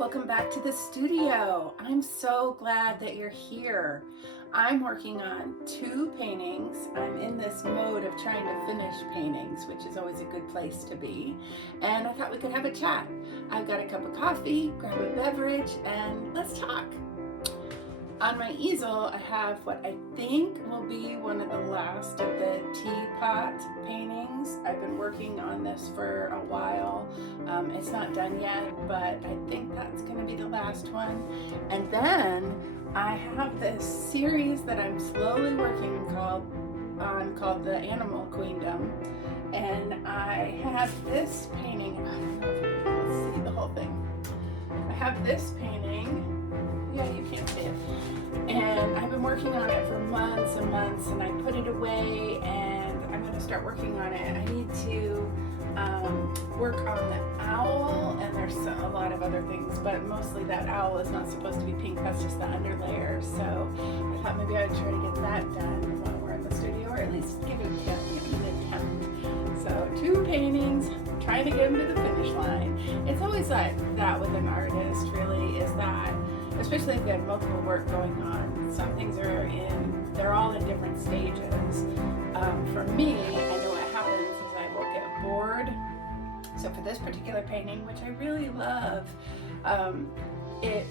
Welcome back to the studio. I'm so glad that you're here. I'm working on two paintings. I'm in this mode of trying to finish paintings, which is always a good place to be. And I thought we could have a chat. I've got a cup of coffee, grab a beverage, and let's talk. On my easel, I have what I think will be one of the last of the teapot paintings. I've been working on this for a while. It's not done yet, but I think that's going to be the last one. And then I have this series that I'm slowly working on called The Animal Queendom. And I have this painting. I don't know if you can see the whole thing. I have this painting. Yeah, you can't see it. And I've been working on it for months and months, and I put it away, and I'm going to start working on it. I need to work on the owl, and there's a lot of other things, but mostly that owl is not supposed to be pink. That's just the underlayer. So I thought maybe I would try to get that done while we're in the studio, or at least give it an attempt. So two paintings, trying to get them to the finish line. It's always like that with an artist, really, is that especially if you have multiple work going on, some things they're all in different stages. For me, I know what happens is I will get bored. So for this particular painting, which I really love, it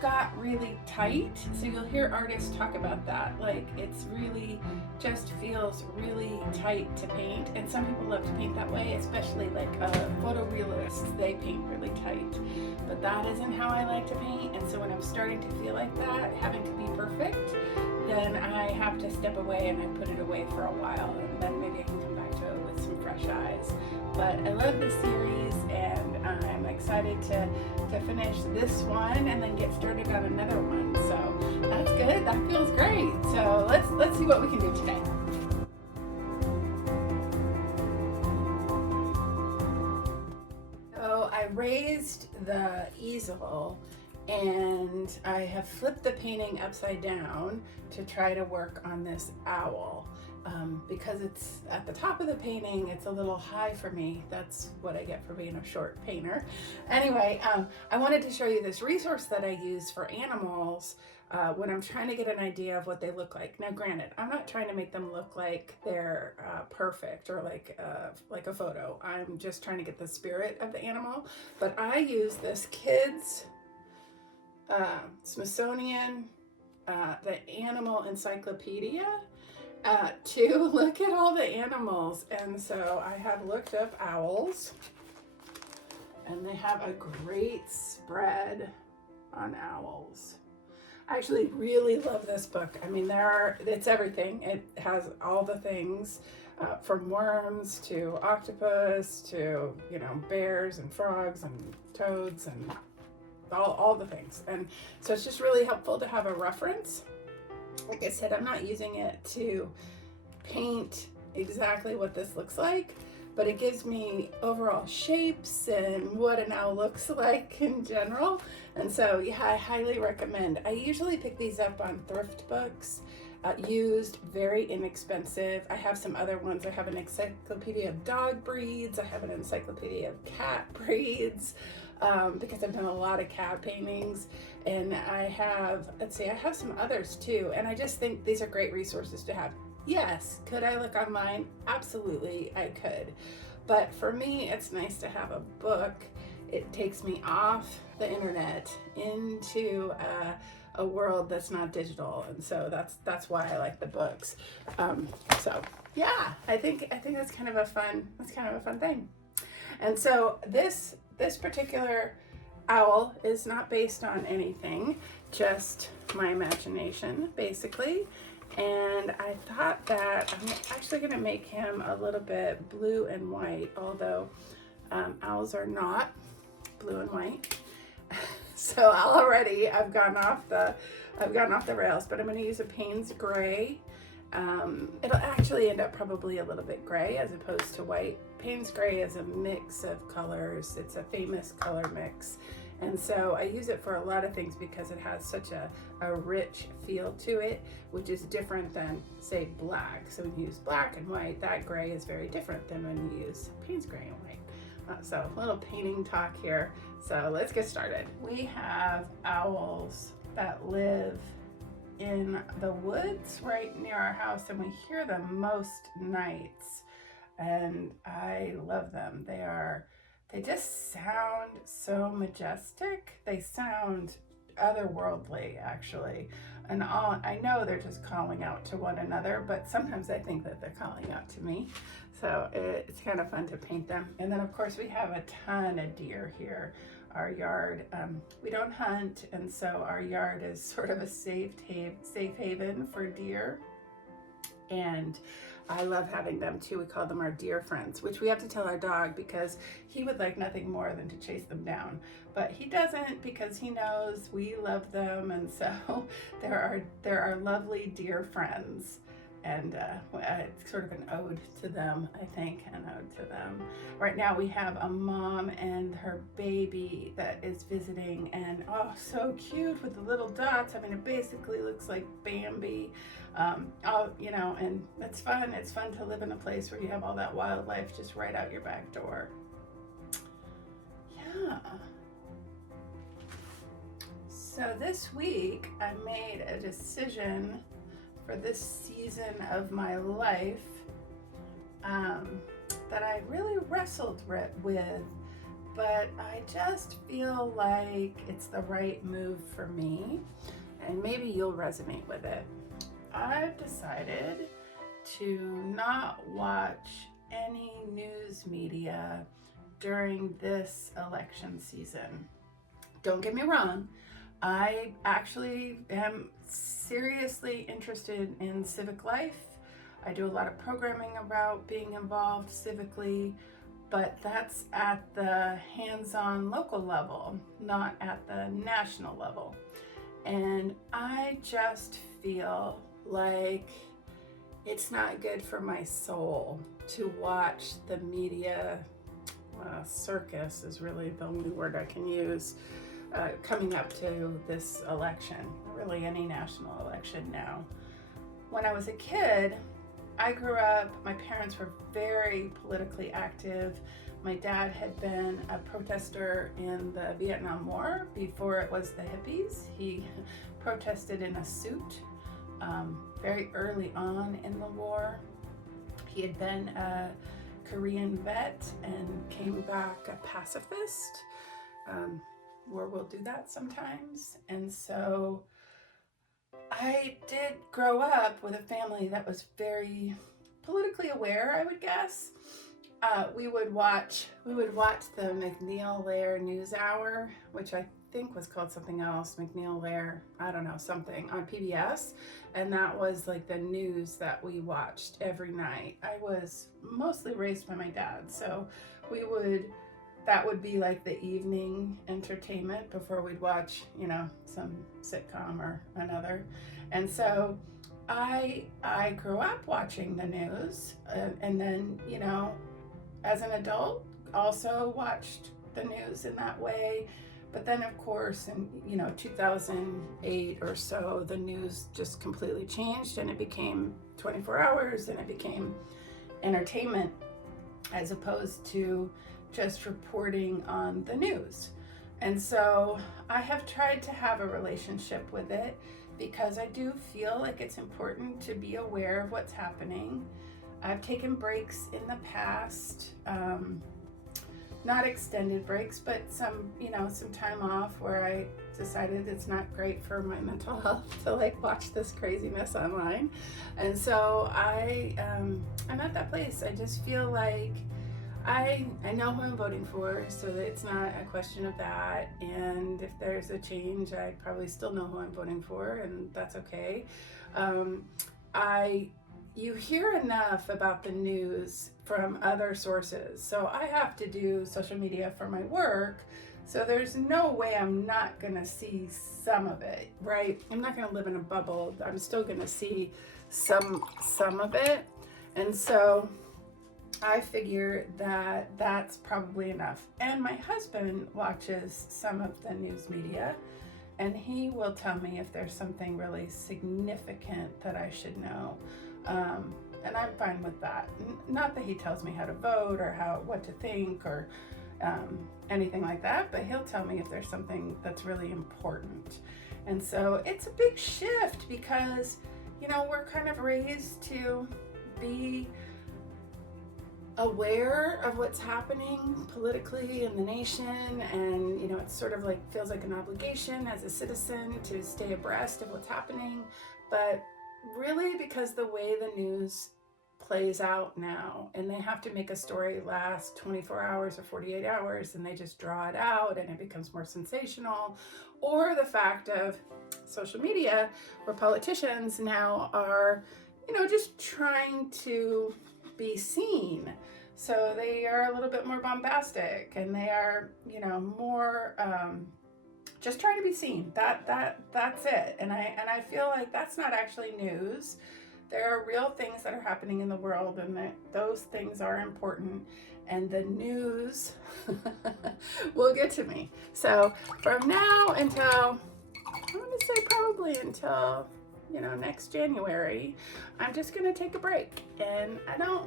got really tight. So you'll hear artists talk about that. Like it's really just feels really tight to paint. And some people love to paint that way, especially like photorealists, they paint really tight. But that isn't how I like to paint. And so when I'm starting to feel like that, having to be perfect, then I have to step away and I put it away for a while. And then maybe I can come back to it with some fresh eyes. But I love this series, and I'm excited to finish this one and then get started on another one. So that's good. That feels great. So let's see what we can do today. So I raised the easel and I have flipped the painting upside down to try to work on this owl. Because it's at the top of the painting, it's a little high for me. That's what I get for being a short painter. Anyway, I wanted to show you this resource that I use for animals when I'm trying to get an idea of what they look like. Now, granted, I'm not trying to make them look like they're perfect or like a photo. I'm just trying to get the spirit of the animal. But I use this kids Smithsonian, the Animal Encyclopedia, to look at all the animals. And so I have looked up owls, and they have a great spread on owls. I actually really love this book. I mean, it's everything. It has all the things from worms to octopus to, bears and frogs and toads and all the things. And so it's just really helpful to have a reference. Like I said, I'm not using it to paint exactly what this looks like, but it gives me overall shapes and what an owl looks like in general. And so, yeah, I highly recommend. I usually pick these up on thrift books, used, very inexpensive. I have some other ones. I have an encyclopedia of dog breeds. I have an encyclopedia of cat breeds. Because I've done a lot of cat paintings, and I have some others too, and I just think these are great resources to have. Yes, could I look online? Absolutely, I could. But for me, it's nice to have a book. It takes me off the internet into a world that's not digital, and so that's why I like the books. So yeah, I think that's kind of a fun thing. And so this particular owl is not based on anything, just my imagination, basically. And I thought that I'm actually going to make him a little bit blue and white, although owls are not blue and white. So already I've gone off the rails, but I'm going to use a Payne's gray. It'll actually end up probably a little bit gray as opposed to white. Payne's gray is a mix of colors. It's a famous color mix. And so I use it for a lot of things because it has such a rich feel to it, which is different than, say, black. So when you use black and white, that gray is very different than when you use Payne's gray and white. So a little painting talk here. So let's get started. We have owls that live in the woods right near our house, and we hear them most nights, and I love them. They just sound so majestic. They sound otherworldly, actually. And I know they're just calling out to one another, but sometimes I think that they're calling out to me. So it's kind of fun to paint them. And then of course we have a ton of deer here. Our yard, we don't hunt, and so our yard is sort of a safe haven for deer. And I love having them too. We call them our deer friends, which we have to tell our dog because he would like nothing more than to chase them down. But he doesn't, because he knows we love them, and so they're our lovely deer friends. And it's sort of an ode to them, I think, an ode to them. Right now we have a mom and her baby that is visiting, and oh, so cute with the little dots. I mean, it basically looks like Bambi. And it's fun. It's fun to live in a place where you have all that wildlife just right out your back door. Yeah. So this week I made a decision for this season of my life that I really wrestled with, but I just feel like it's the right move for me, and maybe you'll resonate with it. I've decided to not watch any news media during this election season. Don't get me wrong, I actually am seriously interested in civic life. I do a lot of programming about being involved civically, but that's at the hands-on local level, not at the national level. And I just feel like it's not good for my soul to watch the media circus is really the only word I can use coming up to this election, really any national election now. When I was a kid, I grew up, my parents were very politically active. My dad had been a protester in the Vietnam War before it was the hippies. He protested in a suit very early on in the war. He had been a Korean vet and came back a pacifist. War will do that sometimes. And so I did grow up with a family that was very politically aware, I would guess. We would watch the McNeil Lehrer News Hour, which I think was called something else, McNeil Lehrer, I don't know, something, on PBS. And that was like the news that we watched every night. I was mostly raised by my dad, so that would be like the evening entertainment before we'd watch, some sitcom or another. And so I grew up watching the news, and then, as an adult, also watched the news in that way. But then, of course, in 2008 or so, the news just completely changed, and it became 24 hours, and it became entertainment as opposed to just reporting on the news. And so I have tried to have a relationship with it because I do feel like it's important to be aware of what's happening. I've taken breaks in the past, not extended breaks, but some time off where I decided it's not great for my mental health to watch this craziness online. And so I'm at that place. I just feel like I know who I'm voting for, so it's not a question of that. And if there's a change, I probably still know who I'm voting for, and that's okay. You hear enough about the news from other sources. So I have to do social media for my work. So there's no way I'm not gonna see some of it, right? I'm not gonna live in a bubble. I'm still gonna see some of it. And so I figure that that's probably enough. And my husband watches some of the news media, and he will tell me if there's something really significant that I should know. And I'm fine with that. Not that he tells me how to vote or what to think, or anything like that, but he'll tell me if there's something that's really important. And so it's a big shift because, you know, we're kind of raised to be aware of what's happening politically in the nation, and you know, it's sort of like feels like an obligation as a citizen to stay abreast of what's happening. But really, because the way the news plays out now, and they have to make a story last 24 hours or 48 hours, and they just draw it out and it becomes more sensational, or the fact of social media where politicians now are, you know, just trying to be seen. So they are a little bit more bombastic, and they are, you know, more just trying to be seen. That's it. And I feel like that's not actually news. There are real things that are happening in the world, and that those things are important. And the news will get to me. So from now until, I'm going to say probably until, you know, next January, I'm just going to take a break. And I don't,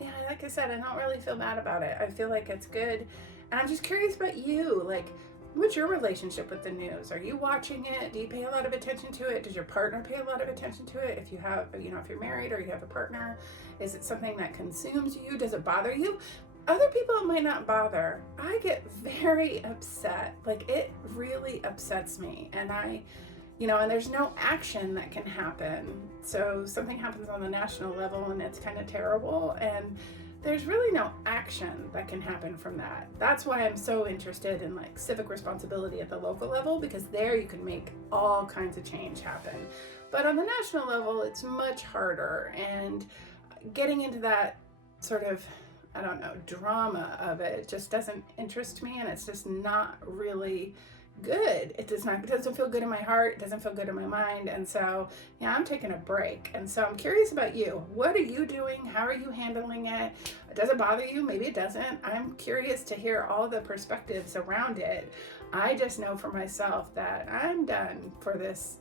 yeah, like I said, I don't really feel bad about it. I feel like it's good. And I'm just curious about you. Like, what's your relationship with the news? Are you watching it? Do you pay a lot of attention to it? Does your partner pay a lot of attention to it? If you have, you know, if you're married or you have a partner, is it something that consumes you? Does it bother you? Other people it might not bother. I get very upset. Like, it really upsets me. And you know, and there's no action that can happen. So something happens on the national level and it's kind of terrible, and there's really no action that can happen from that. That's why I'm so interested in like civic responsibility at the local level, because there you can make all kinds of change happen. But on the national level, it's much harder, and getting into that sort of, I don't know, drama of it just doesn't interest me, and it's just not really good. It doesn't feel good in my heart. It doesn't feel good in my mind. And so, yeah, I'm taking a break. And so I'm curious about you. What are you doing? How are you handling it? Does it bother you? Maybe it doesn't. I'm curious to hear all the perspectives around it. I just know for myself that I'm done for this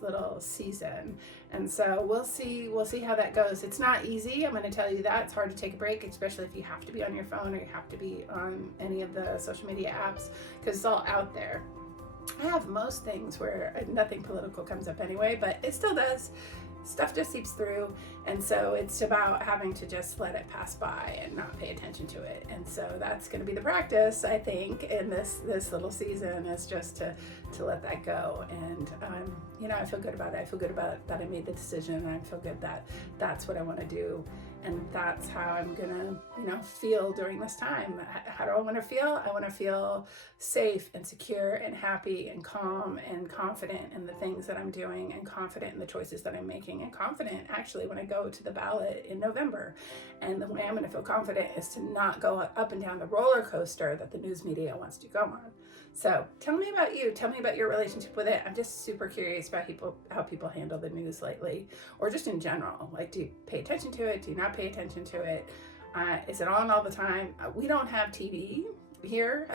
little season. And so we'll see how that goes. It's not easy. I'm going to tell you that. It's hard to take a break, especially if you have to be on your phone or you have to be on any of the social media apps, because it's all out there. I have most things where nothing political comes up anyway, but it still does. Stuff just seeps through, and so it's about having to just let it pass by and not pay attention to it. And so that's going to be the practice, I think, in this little season, is just to let that go. And you know, I feel good about it. I feel good about that I made the decision, and I feel good that that's what I want to do, and that's how I'm gonna, you know, feel during this time. How do I want to feel? I want to feel safe and secure and happy and calm and confident in the things that I'm doing, and confident in the choices that I'm making, and confident actually when I go to the ballot in November. And the way I'm going to feel confident is to not go up and down the roller coaster that the news media wants to go on. So tell me about you. Tell me about your relationship with it. I'm just super curious about how people handle the news lately, or just in general. Like, do you pay attention to it? Do you not pay attention to it? Is it on all the time? We don't have TV here.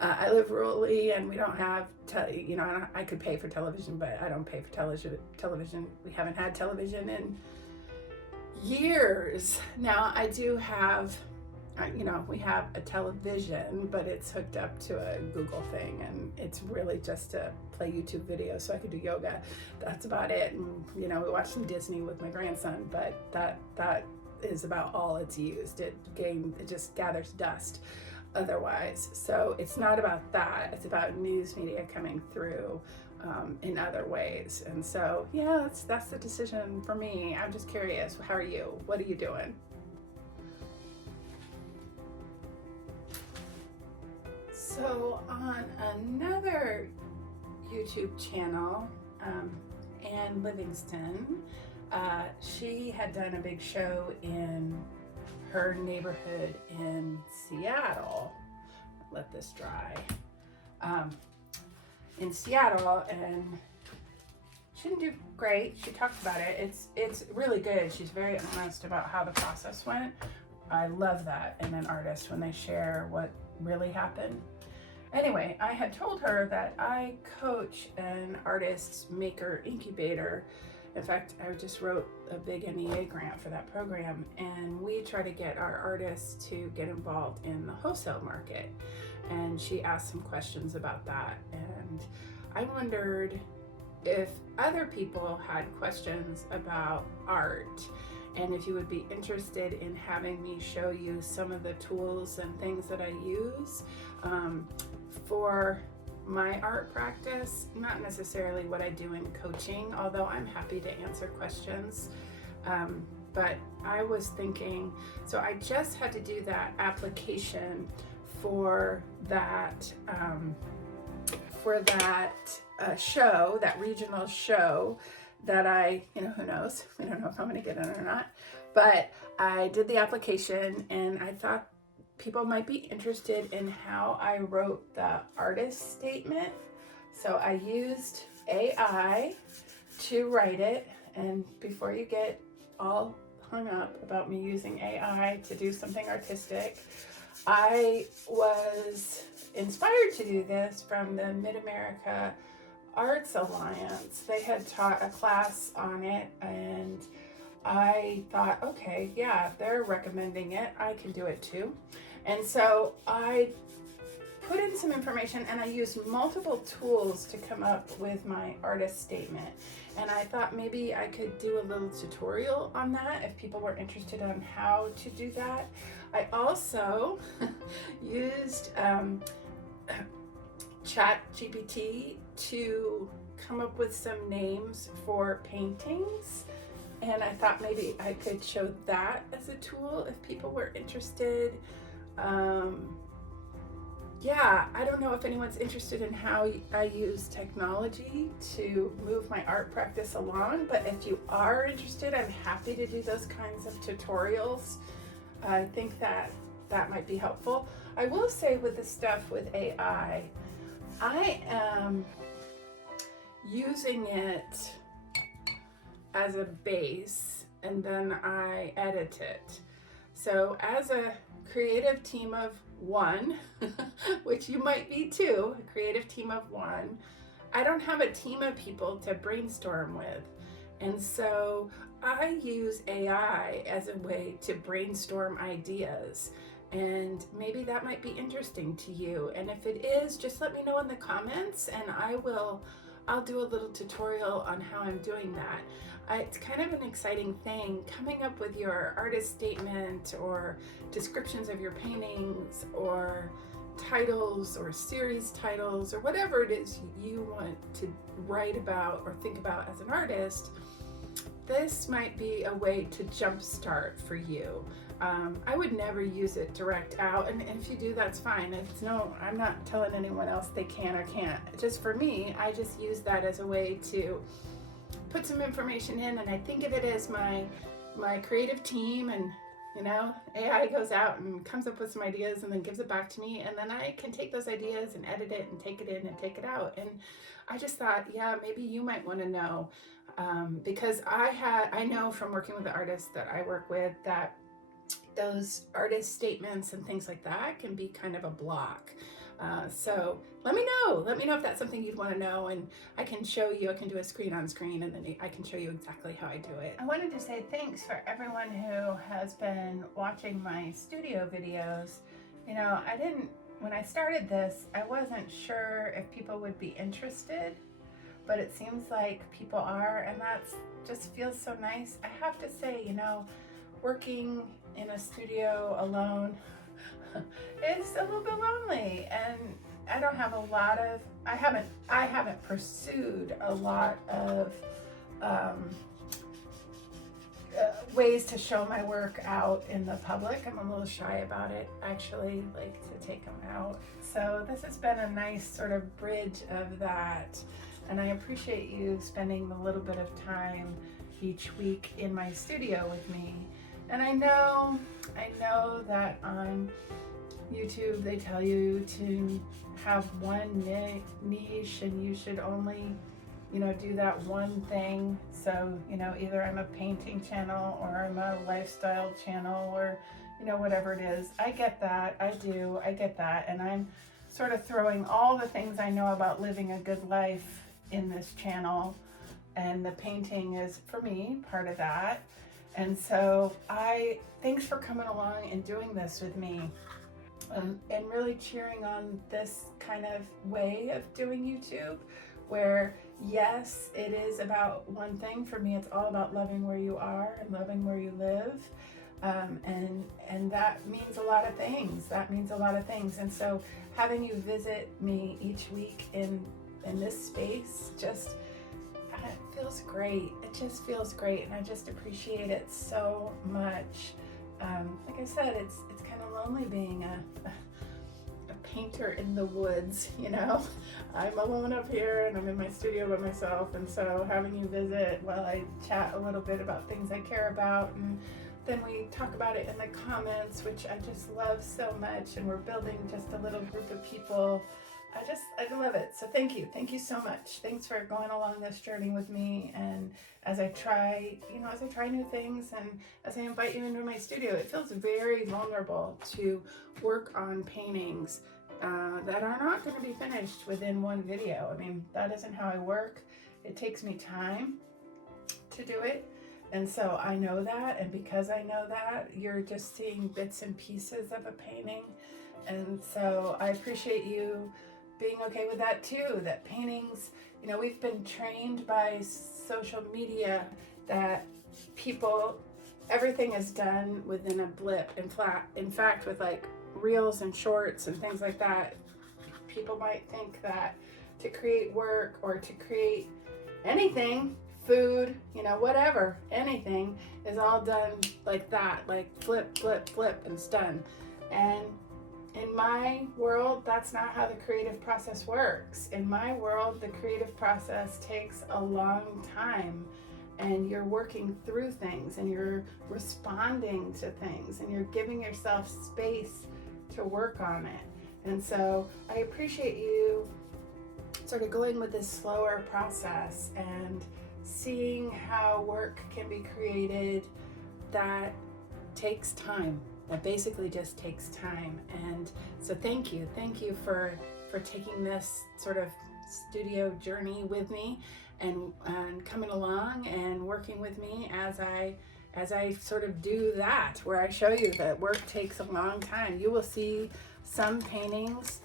I live rurally, and we don't have, you know, I could pay for television, but I don't pay for television. We haven't had television in years. Now, I do have, you know, we have a television, but it's hooked up to a Google thing, and it's really just to play YouTube videos so I could do yoga. That's about it. And, you know, we watch some Disney with my grandson, but that is about all it's used. It just gathers dust otherwise. So it's not about that. It's about news media coming through in other ways. And so, yeah, that's the decision for me. I'm just curious. How are you? What are you doing? So on another YouTube channel, Ann Livingston, she had done a big show in her neighborhood in Seattle. Let this dry. In Seattle, and she didn't do great. She talked about it. It's really good. She's very honest about how the process went. I love that in an artist, when they share what really happened. Anyway, I had told her that I coach an artist maker incubator, In fact, I just wrote a big NEA grant for that program, and we try to get our artists to get involved in the wholesale market. And she asked some questions about that, and I wondered if other people had questions about art, and if you would be interested in having me show you some of the tools and things that I use for my art practice, not necessarily what I do in coaching, although I'm happy to answer questions. But I was thinking, so I just had to do that application for that show, that regional show that who knows, we don't know if I'm going to get in or not, but I did the application, and I thought people might be interested in how I wrote the artist statement. So I used AI to write it, and before you get all hung up about me using AI to do something artistic, I was inspired to do this from the Mid-America Arts Alliance. They had taught a class on it, and I thought, okay, yeah, they're recommending it, I can do it too. And so I put in some information, and I used multiple tools to come up with my artist statement. And I thought maybe I could do a little tutorial on that if people were interested on how to do that. I also used ChatGPT to come up with some names for paintings, and I thought maybe I could show that as a tool if people were interested. Yeah, I don't know if anyone's interested in how I use technology to move my art practice along, but if you are interested, I'm happy to do those kinds of tutorials. I think that might be helpful. I will say with the stuff with AI, I am using it as a base, and then I edit it. So as a creative team of one, which you might be too, a creative team of one, I don't have a team of people to brainstorm with. And so I use AI as a way to brainstorm ideas. And maybe that might be interesting to you. And if it is, just let me know in the comments, and I'll do a little tutorial on how I'm doing that. It's kind of an exciting thing, coming up with your artist statement or descriptions of your paintings or titles or series titles or whatever it is you want to write about or think about as an artist. This might be a way to jumpstart for you. I would never use it direct out, and if you do, that's fine. I'm not telling anyone else they can or can't. Just for me, I just use that as a way to put some information in, and I think of it as my creative team, and AI goes out and comes up with some ideas and then gives it back to me, and then I can take those ideas and edit it and take it in and take it out. And I just thought, yeah, maybe you might want to know, because I know from working with the artists that I work with that those artist statements and things like that can be kind of a block. So let me know if that's something you'd want to know, and I can show you. I can do a screen on screen, and then I can show you exactly how I do it. I wanted to say thanks for everyone who has been watching my studio videos. When I started this, I wasn't sure if people would be interested, but it seems like people are, and that just feels so nice. I have to say, working in a studio alone is a little bit lonely, and I don't have I haven't pursued a lot of ways to show my work out in the public. I'm a little shy about it, actually, like to take them out. So this has been a nice sort of bridge of that, and I appreciate you spending a little bit of time each week in my studio with me. And I know that on YouTube they tell you to have one niche, and you should only do that one thing. So either I'm a painting channel or I'm a lifestyle channel, or whatever it is. I get that. I get that. And I'm sort of throwing all the things I know about living a good life in this channel, and the painting is, for me, part of that. And so thanks for coming along and doing this with me, and really cheering on this kind of way of doing YouTube, where yes, it is about one thing. For me, it's all about loving where you are and loving where you live. And that means a lot of things. And so having you visit me each week in this space just feels great. It just feels great, and I just appreciate it so much. Like I said, it's kind of lonely being a painter in the woods, you know. I'm alone up here and I'm in my studio by myself, and so having you visit while I chat a little bit about things I care about, and then we talk about it in the comments, which I just love so much, and we're building just a little group of people. I love it. So thank you so much. Thanks for going along this journey with me, and as I try new things, and as I invite you into my studio, it feels very vulnerable to work on paintings that are not going to be finished within one video. I mean, that isn't how I work. It takes me time to do it. And so I know that, and because I know that, you're just seeing bits and pieces of a painting. And so I appreciate you being okay with that too, that paintings, you know, we've been trained by social media that everything is done within a blip. In fact, with like reels and shorts and things like that, people might think that to create work or to create anything, food, you know, whatever, anything is all done like that, like flip, and it's done. And in my world, that's not how the creative process works. In my world, the creative process takes a long time, and you're working through things, and you're responding to things, and you're giving yourself space to work on it. And so I appreciate you sort of going with this slower process and seeing how work can be created that takes time, that basically just takes time. And so thank you for taking this sort of studio journey with me, and coming along and working with me as I sort of do that, where I show you that work takes a long time. You will see some paintings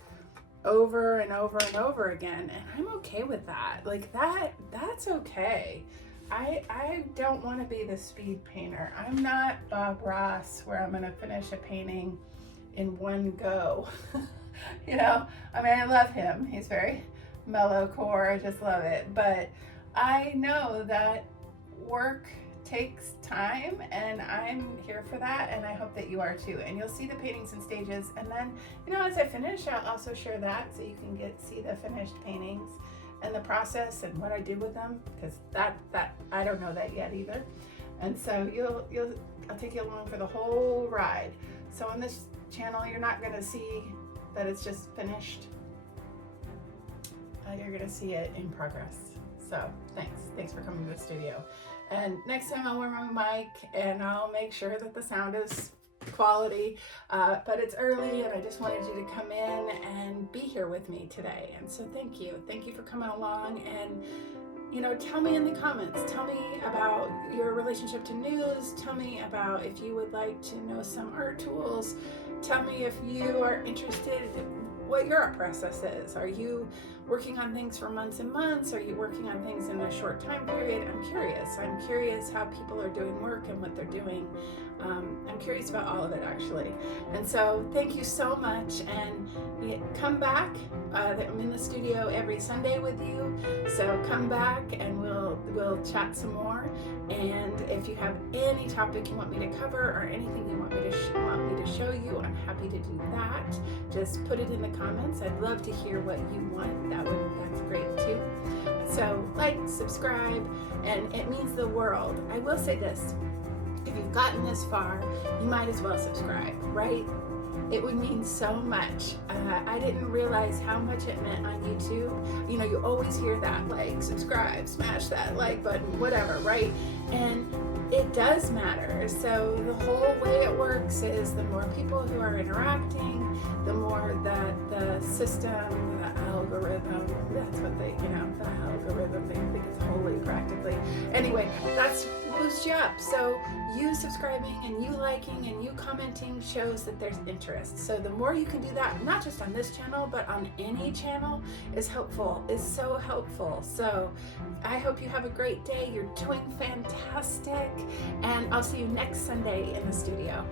over and over and over again, and I'm okay with that. Like that's okay. I don't want to be the speed painter. I'm not Bob Ross, where I'm going to finish a painting in one go. You know, I mean, I love him. He's very mellow core. I just love it. But I know that work takes time, and I'm here for that, and I hope that you are too. And you'll see the paintings in stages, and then, you know, as I finish, I'll also share that so you can see the finished paintings and the process and what I did with them, because that I don't know that yet either. And so I'll take you along for the whole ride. So on this channel, you're not going to see that it's just finished. You're going to see it in progress. So thanks for coming to the studio. And next time I'll wear my mic, and I'll make sure that the sound is quality, but it's early, and I just wanted you to come in and be here with me today. And so thank you for coming along. And you know, tell me in the comments, tell me about your relationship to news, tell me about if you would like to know some art tools, tell me if you are interested in what your art process is. Are you working on things for months and months? Are you working on things in a short time period? I'm curious how people are doing work and what they're doing. I'm curious about all of it, actually. And so thank you so much, and come back. I'm in the studio every Sunday with you, so come back and we'll chat some more. And if you have any topic you want me to cover or anything you want me to show you, I'm happy to do that. Just put it in the comments. I'd love to hear what you want. That's great too. So like, subscribe, and it means the world. I will say this. If you've gotten this far, you might as well subscribe, right? It would mean so much. I didn't realize how much it meant on YouTube. You know, you always hear that, like, subscribe, smash that like button, whatever, right? And it does matter. So the whole way it works is the more people who are interacting, the more that the system, the algorithm, that's what the algorithm, they think it's holy practically. boosts you up. So you subscribing and you liking and you commenting shows that there's interest. So the more you can do that, not just on this channel, but on any channel, is helpful, is so helpful. So I hope you have a great day. You're doing fantastic. And I'll see you next Sunday in the studio.